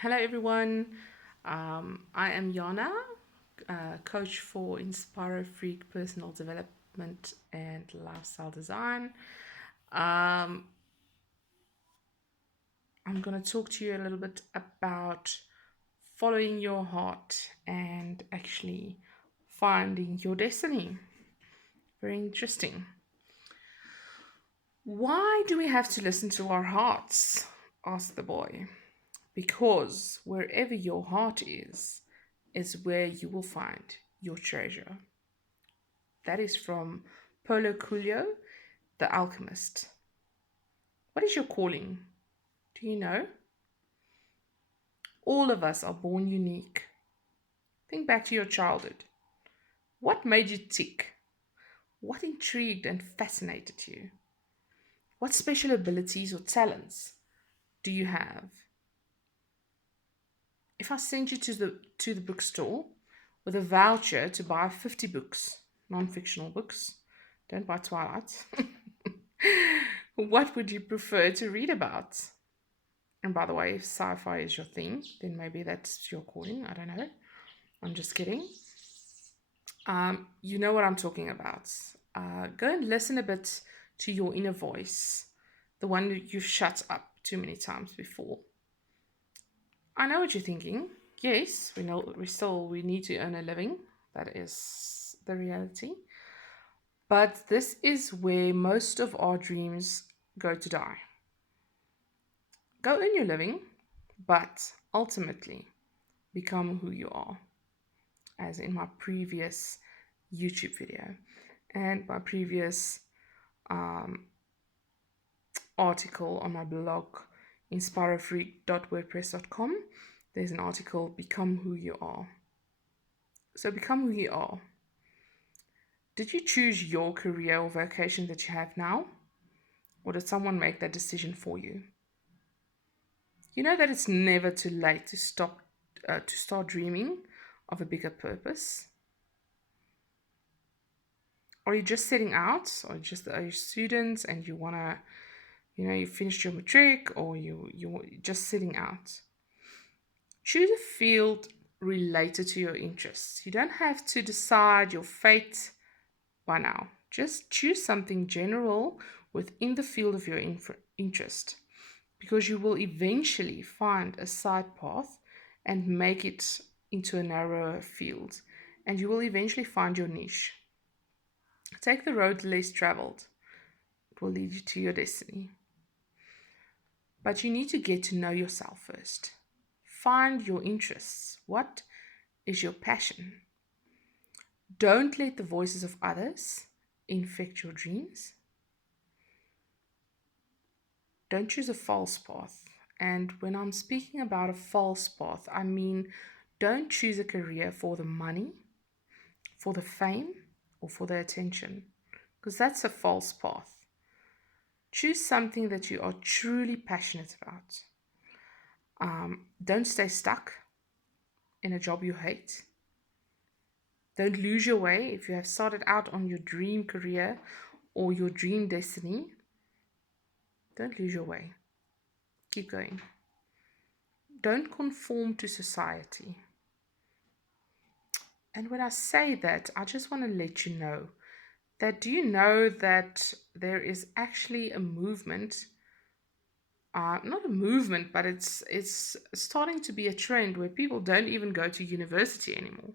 Hello, everyone. I am Yana, coach for Inspire Freak Personal Development and Lifestyle Design. Um, I'm going to talk to you a little bit about following your heart and actually finding your destiny. Very interesting. Why do we have to listen to our hearts? Asked the boy. Because wherever your heart is where you will find your treasure. That is from Paulo Coelho, The Alchemist. What is your calling? Do you know? All of us are born unique. Think back to your childhood. What made you tick? What intrigued and fascinated you? What special abilities or talents do you have? If I send you to the bookstore with a voucher to buy 50 books, non-fictional books, don't buy Twilight. What would you prefer to read about? And by the way, if sci-fi is your thing, then maybe that's your calling. I don't know. I'm just kidding. You know what I'm talking about. Go and listen a bit to your inner voice, the one that you've shut up too many times before. I know what you're thinking. Yes, we know we need to earn a living. That is the reality. But this is where most of our dreams go to die. Go earn your living, but ultimately become who you are, as in my previous YouTube video and my previous um, article on my blog, inspirefreak.wordpress.com. There's an article, Become Who You Are. So, become who you are. Did you choose your career or vocation that you have now? Or did someone make that decision for you? You know that it's never too late to start dreaming of a bigger purpose. Are you just setting out, or just are you students and you wanna, you finished your matric, or you just sitting out? Choose a field related to your interests. You don't have to decide your fate by now. Just choose something general within the field of your interest, because you will eventually find a side path and make it into a narrower field, and you will eventually find your niche. Take the road less traveled. It will lead you to your destiny. But you need to get to know yourself first. Find your interests. What is your passion? Don't let the voices of others infect your dreams. Don't choose a false path. And when I'm speaking about a false path, I mean don't choose a career for the money, for the fame, or for the attention, because that's a false path. Choose something that you are truly passionate about. Don't stay stuck in a job you hate. Don't lose your way if you have started out on your dream career or your dream destiny. Don't lose your way. Keep going. Don't conform to society. And when I say that, I just want to let you know that do you know that there is actually a movement, not a movement, but it's starting to be a trend where people don't even go to university anymore.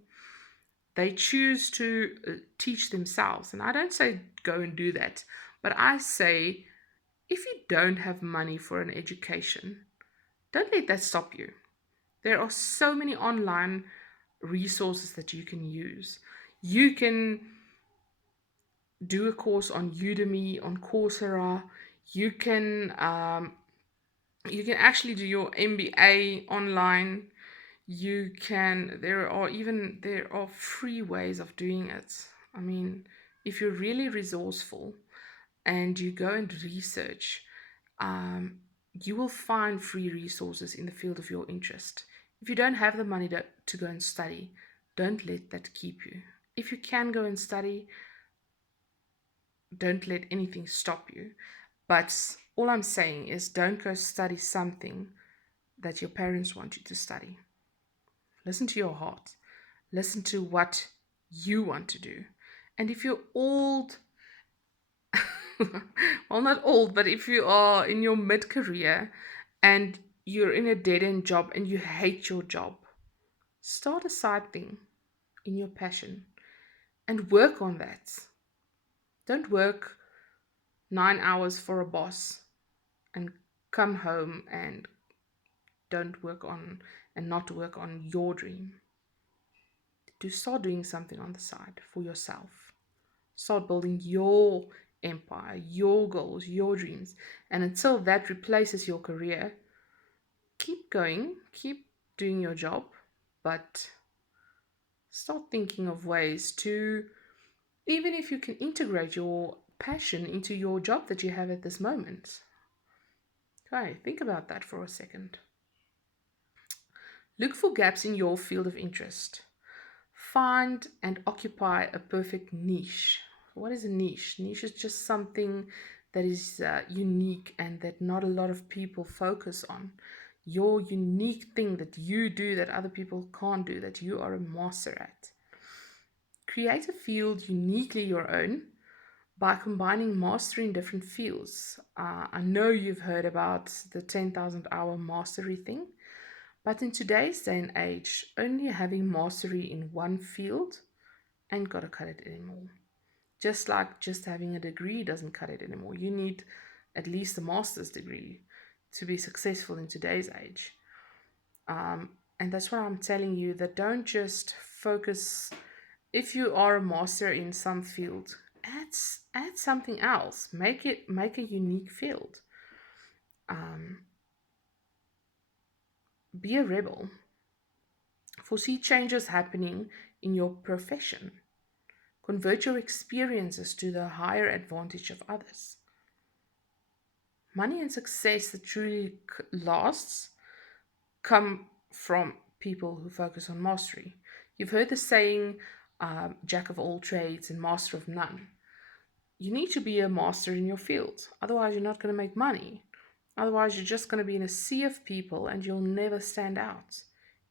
They choose to teach themselves. And I don't say go and do that, but I say if you don't have money for an education, don't let that stop you. There are so many online resources that you can use. You can do a course on Udemy, on Coursera. You can um, you can actually do your MBA online. There are free ways of doing it. I mean, if you're really resourceful and you go and research, um, you will find free resources in the field of your interest. If you don't have the money to go and study, don't let that keep you. If you can go and study, don't let anything stop you. But all I'm saying is don't go study something that your parents want you to study. Listen to your heart. Listen to what you want to do. And if you're old, well, not old, but if you are in your mid career and you're in a dead end job and you hate your job, start a side thing in your passion and work on that. Don't work 9 hours for a boss and come home and don't work on and not work on your dream. To start doing something on the side for yourself. Start building your empire, your goals, your dreams. And until that replaces your career, keep going, keep doing your job, but start thinking of ways to, even if you can integrate your passion into your job that you have at this moment. Okay, think about that for a second. Look for gaps in your field of interest. Find and occupy a perfect niche. What is a niche? Niche is just something that is unique and that not a lot of people focus on. Your unique thing that you do that other people can't do, that you are a master at. Create a field uniquely your own by combining mastery in different fields. I know you've heard about the 10,000 hour mastery thing, but in today's day and age, only having mastery in one field ain't gotta cut it anymore. Just like just having a degree doesn't cut it anymore. You need at least a master's degree to be successful in today's age. And that's what I'm telling you, that don't just focus. If you are a master in some field, add something else. Make a unique field. Um, be a rebel. Foresee changes happening in your profession. Convert your experiences to the higher advantage of others. Money and success that truly lasts come from people who focus on mastery. You've heard the saying, jack of all trades and master of none. You need to be a master in your field, otherwise, you're not going to make money. Otherwise, you're just going to be in a sea of people and you'll never stand out.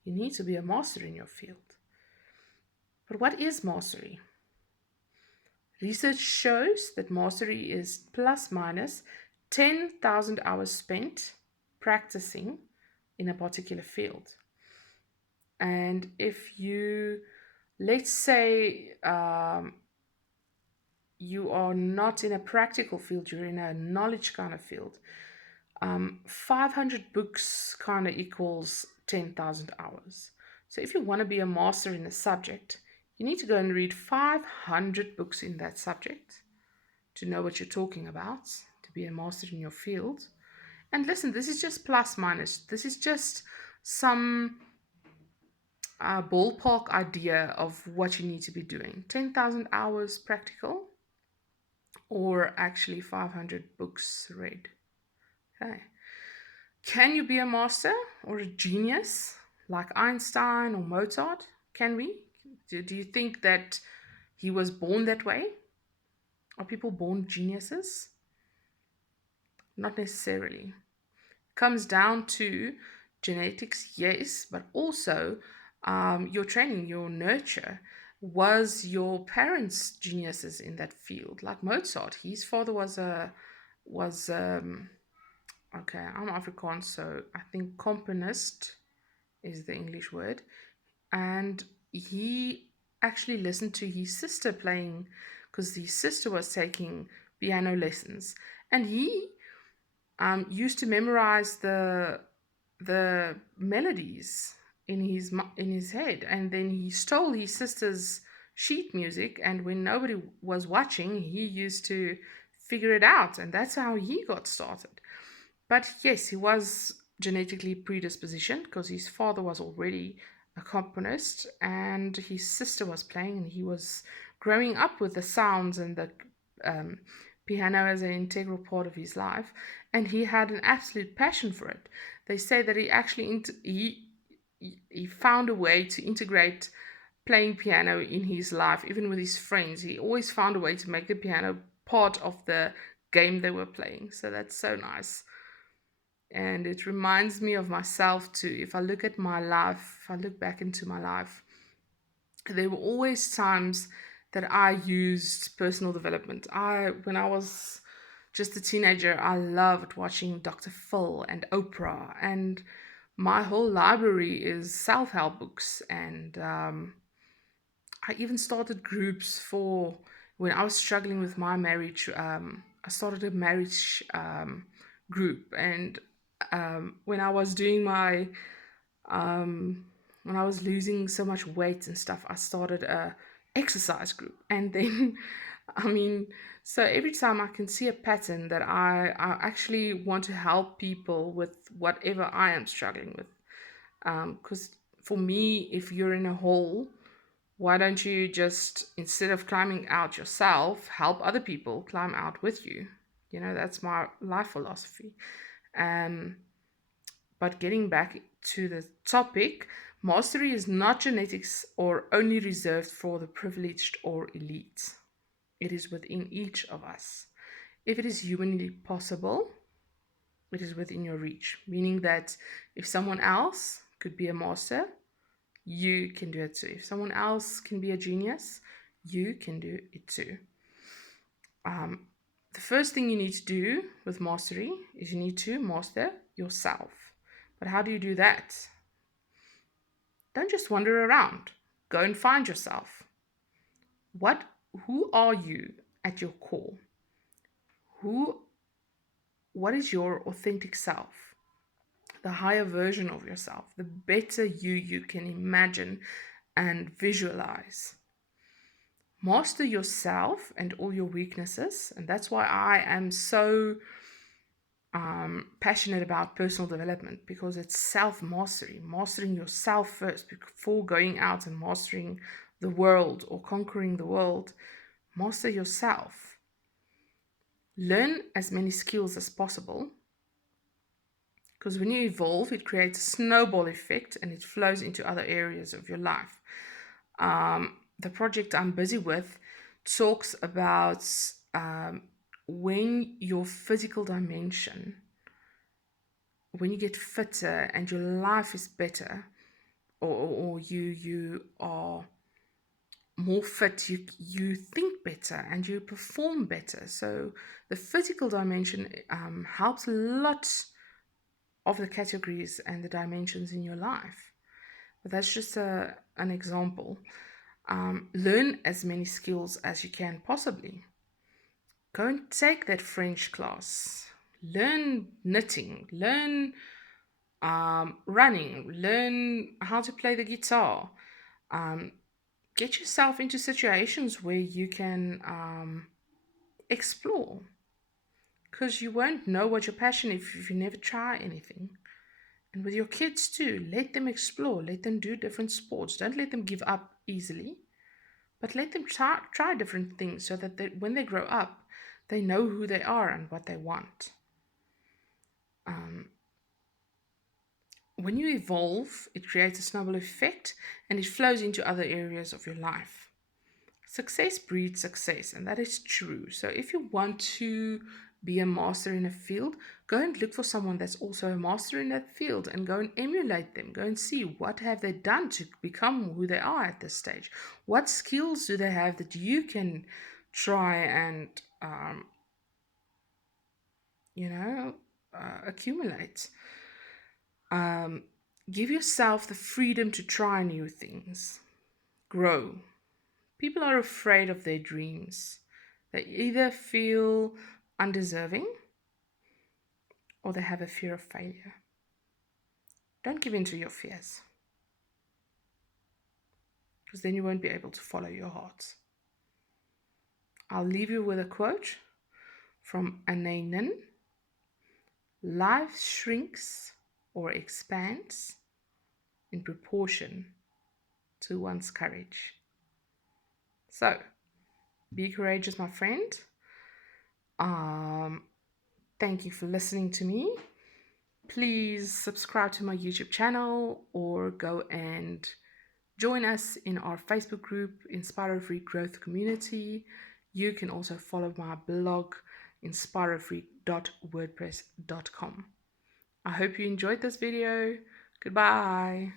You need to be a master in your field. But what is mastery? Research shows that mastery is plus minus 10,000 hours spent practicing in a particular field. And if you, let's say, you are not in a practical field, you're in a knowledge kind of field, 500 books kind of equals 10,000 hours. So if you want to be a master in a subject, you need to go and read 500 books in that subject to know what you're talking about, to be a master in your field. And listen, this is just plus minus. This is just some ballpark idea of what you need to be doing. 10,000 hours practical, or actually 500 books read. Okay. Can you be a master or a genius like Einstein or Mozart? Can we? Do you think that he was born that way? Are people born geniuses? Not necessarily. It comes down to genetics, yes, but also your training, your nurture. Was your parents geniuses in that field? Like Mozart, his father was okay. I'm Afrikaans, so I think componist is the English word, and he actually listened to his sister playing because his sister was taking piano lessons, and he used to memorize the melodies in his head, and then he stole his sister's sheet music, and when nobody was watching, he used to figure it out, and that's how he got started. But yes, he was genetically predispositioned because his father was already a componist and his sister was playing, and he was growing up with the sounds and the um, piano as an integral part of his life, and he had an absolute passion for it. They say that he actually he found a way to integrate playing piano in his life, even with his friends. He always found a way to make the piano part of the game they were playing. So that's so nice. And it reminds me of myself too. If I look at my life, if I look back into my life, there were always times that I used personal development. When I was just a teenager, I loved watching Dr. Phil and Oprah, and my whole library is self-help books. And I even started groups for when I was struggling with my marriage. I started a marriage group, and when I was doing my when I was losing so much weight and stuff, I started a exercise group. And then, I mean, so every time I can see a pattern that I actually want to help people with whatever I am struggling with. Because for me, if you're in a hole, why don't you just, instead of climbing out yourself, help other people climb out with you? You know, that's my life philosophy. Um, but getting back to the topic, mastery is not genetics or only reserved for the privileged or elite. It is within each of us. If it is humanly possible, it is within your reach, meaning that if someone else could be a master, you can do it too. If someone else can be a genius, you can do it too. The first thing you need to do with mastery is you need to master yourself. But how do you do that? Don't just wander around. Go and find yourself. What who are you at your core? Who what is your authentic self? The higher version of yourself, the better you can imagine and visualize. Master yourself and all your weaknesses, and that's why I am so passionate about personal development, because it's self-mastery, mastering yourself first before going out and mastering the world or conquering the world. Master yourself. Learn as many skills as possible, because when you evolve, it creates a snowball effect and it flows into other areas of your life. The project I'm busy with talks about when your physical dimension, when you get fitter and your life is better, or you are more fit, you think better and you perform better. So the physical dimension helps a lot of the categories and the dimensions in your life. But that's just an example. Learn as many skills as you can possibly. Go and take that French class. Learn knitting. Learn running. Learn how to play the guitar. Get yourself into situations where you can explore. Because you won't know what your passion is if you never try anything. And with your kids too, let them explore. Let them do different sports. Don't let them give up easily. But let them try different things so that when they grow up, they know who they are and what they want. When you evolve, it creates a snowball effect and it flows into other areas of your life. Success breeds success, and that is true. So if you want to be a master in a field, go and look for someone that's also a master in that field and go and emulate them. Go and see what have they done to become who they are at this stage. What skills do they have that you can try and accumulate. Give yourself the freedom to try new things. Grow. People are afraid of their dreams. They either feel undeserving or they have a fear of failure. Don't give in to your fears, because then you won't be able to follow your heart. I'll leave you with a quote from Anainen. Life shrinks or expands in proportion to one's courage. So, be courageous, my friend. Thank you for listening to me. Please subscribe to my YouTube channel or go and join us in our Facebook group, Inspire-Free Growth Community. You can also follow my blog, inspirefree.wordpress.com. I hope you enjoyed this video. Goodbye.